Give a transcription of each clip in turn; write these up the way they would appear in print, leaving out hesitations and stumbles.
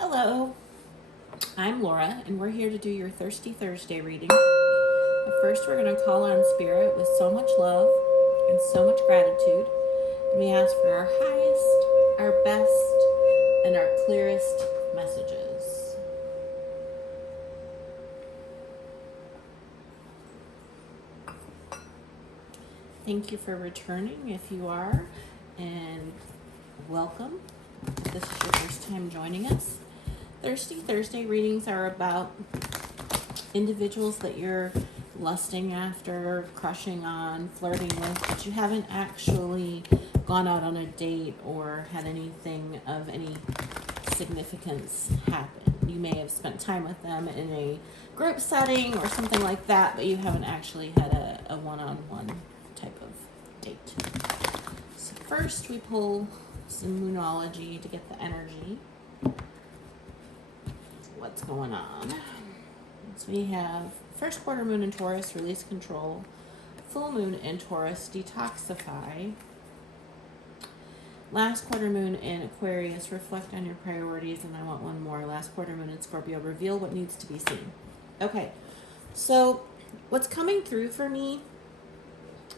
Hello, I'm Laura, and we're here to do your Thirsty Thursday reading. But first, we're going to call on Spirit with so much love and so much gratitude. And we ask for our highest, our best, and our clearest messages. Thank you for returning if you are, and welcome. If this is your first time joining us. Thirsty Thursday readings are about individuals that you're lusting after, crushing on, flirting with, but you haven't actually gone out on a date or had anything of any significance happen. You may have spent time with them in a group setting or something like that, but you haven't actually had a one-on-one type of date. So first we pull some Moonology to get the energy. What's going on? So we have first quarter moon in Taurus, release control. Full moon in Taurus, detoxify. Last quarter moon in Aquarius, reflect on your priorities. And I want one more. Last quarter moon in Scorpio, reveal what needs to be seen. Okay, so what's coming through for me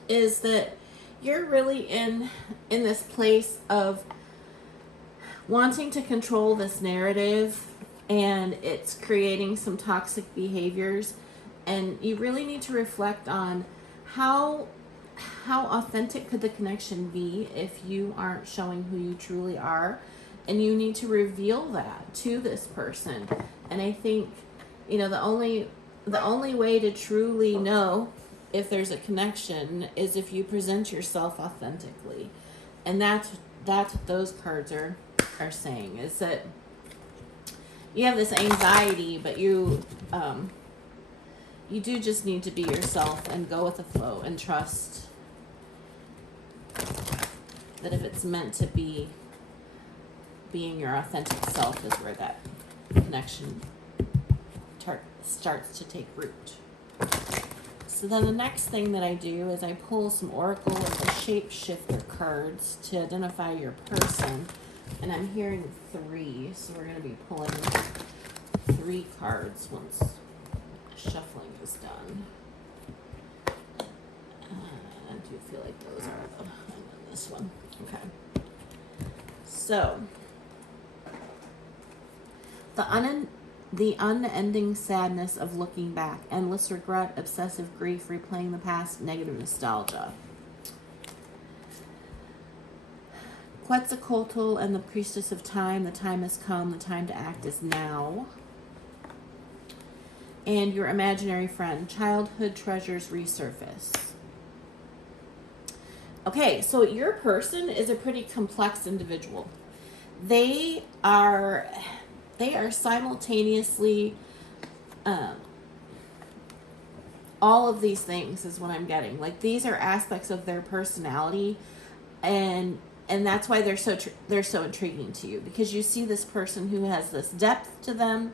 is that you're really in this place of wanting to control this narrative, and it's creating some toxic behaviors, and you really need to reflect on how authentic could the connection be if you aren't showing who you truly are, and you need to reveal that to this person. And I think, the only way to truly know if there's a connection is if you present yourself authentically. And that's what those cards are saying, is that you have this anxiety, but you do just need to be yourself and go with the flow and trust that if it's meant to be, being your authentic self is where that connection starts to take root. So then the next thing that I do is I pull some Oracle or the Shapeshifter cards to identify your person. And I'm hearing 3, so we're going to be pulling 3 cards once shuffling is done. I do feel like those are and then this one. Okay. So, the unending sadness of looking back, endless regret, obsessive grief, replaying the past, negative nostalgia. Quetzalcoatl and the Priestess of Time. The time has come. The time to act is now. And your imaginary friend. Childhood treasures resurface. Okay, so your person is a pretty complex individual. They are simultaneously all of these things is what I'm getting. Like, these are aspects of their personality, and that's why they're so intriguing to you, because you see this person who has this depth to them,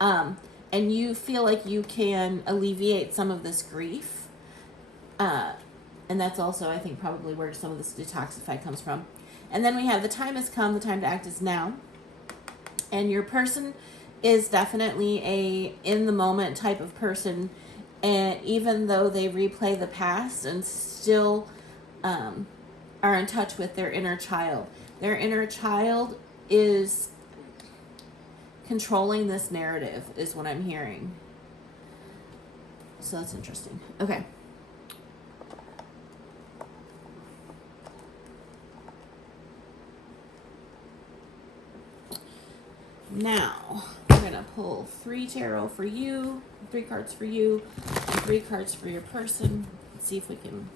and you feel like you can alleviate some of this grief, and that's also, I think, probably where some of this detoxify comes from. And then we have the time has come, the time to act is now, and your person is definitely a in the moment type of person, and even though they replay the past and still are in touch with their inner child. Their inner child is controlling this narrative, is what I'm hearing. So that's interesting. Okay. Now, we're going to pull 3 tarot for you, 3 cards for you, and 3 cards for your person. Let's see if we can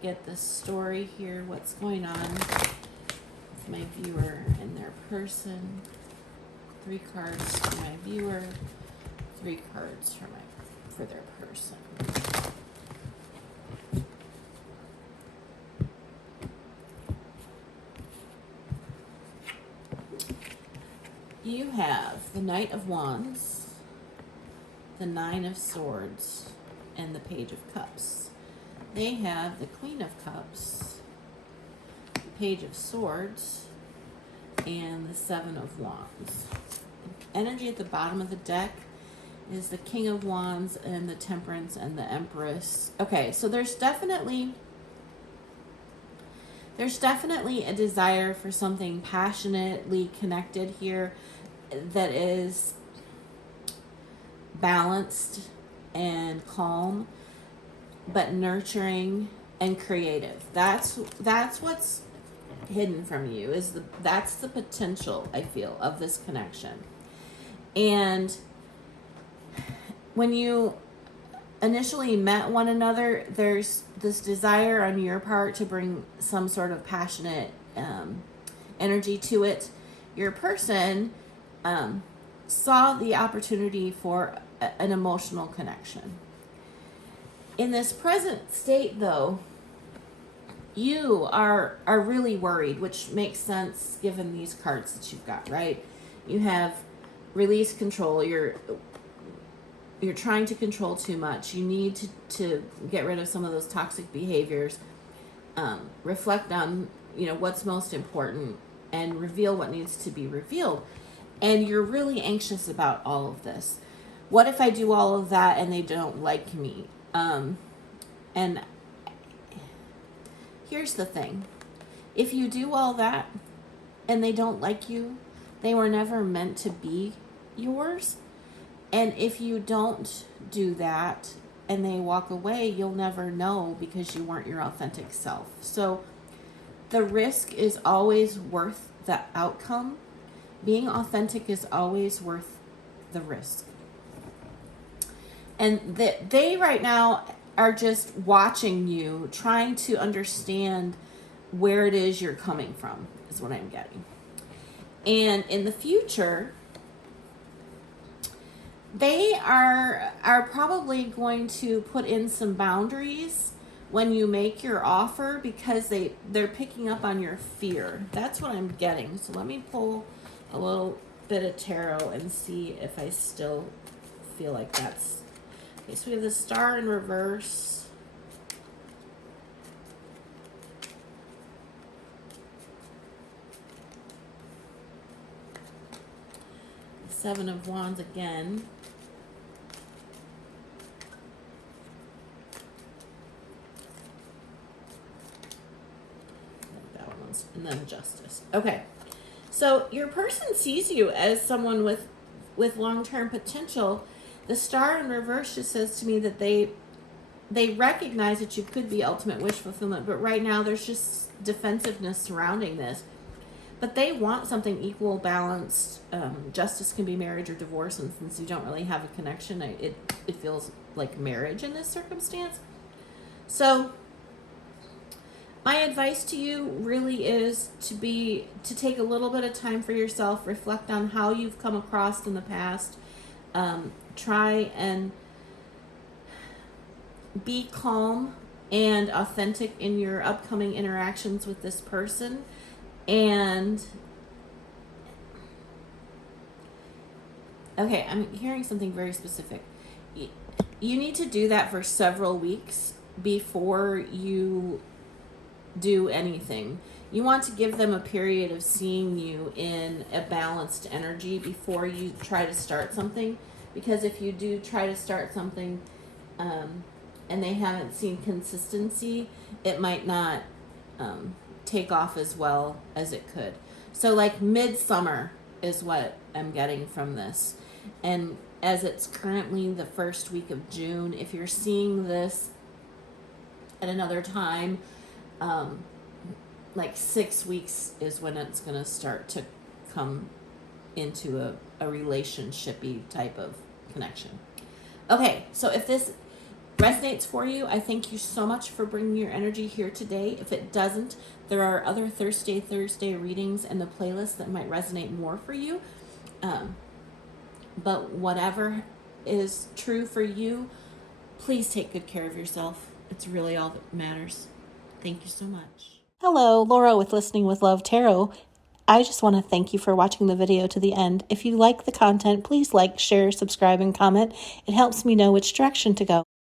get this story here, what's going on with my viewer and their person. 3 cards for my viewer, 3 cards for their person. You have the Knight of Wands, the 9 of Swords, and the Page of Cups. They have the Queen of Cups, the Page of Swords, and the Seven of Wands. energy at the bottom of the deck is the King of Wands and the Temperance and the Empress. Okay, so there's definitely a desire for something passionately connected here that is balanced and calm, but nurturing and creative. That's what's hidden from you, that's the potential, I feel, of this connection. And when you initially met one another, there's this desire on your part to bring some sort of passionate energy to it. Your person saw the opportunity for an emotional connection. In this present state, though, you are really worried, which makes sense given these cards that you've got, right? You have release control. You're trying to control too much. You need to get rid of some of those toxic behaviors. Reflect on, what's most important and reveal what needs to be revealed. And you're really anxious about all of this. What if I do all of that and they don't like me? And here's the thing. If you do all that and they don't like you, they were never meant to be yours. And if you don't do that and they walk away, you'll never know because you weren't your authentic self. So the risk is always worth the outcome. Being authentic is always worth the risk. And they right now are just watching you, trying to understand where it is you're coming from, is what I'm getting. And in the future, they are probably going to put in some boundaries when you make your offer because they're picking up on your fear. That's what I'm getting. So let me pull a little bit of tarot and see if I still feel like that's... Okay, so we have the Star in reverse. The Seven of Wands again. That one's, and then Justice. Okay. So your person sees you as someone with long-term potential. The Star in reverse just says to me that they recognize that you could be ultimate wish fulfillment, but right now there's just defensiveness surrounding this. But they want something equal, balanced. Justice can be marriage or divorce, and since you don't really have a connection, it feels like marriage in this circumstance. So my advice to you really is to take a little bit of time for yourself, reflect on how you've come across in the past. Try and be calm and authentic in your upcoming interactions with this person. And okay, I'm hearing something very specific. You need to do that for several weeks before you do anything. You want to give them a period of seeing you in a balanced energy before you try to start something. Because if you do try to start something and they haven't seen consistency, it might not take off as well as it could. So like midsummer is what I'm getting from this. And as it's currently the first week of June, if you're seeing this at another time, like 6 weeks is when it's going to start to come into a relationshipy type of connection. Okay, so if this resonates for you, I thank you so much for bringing your energy here today. If it doesn't, there are other Thursday readings in the playlist that might resonate more for you. But whatever is true for you, please take good care of yourself. It's really all that matters. Thank you so much. Hello, Laura with Listening with Love Tarot. I just want to thank you for watching the video to the end. If you like the content, please like, share, subscribe, and comment. It helps me know which direction to go.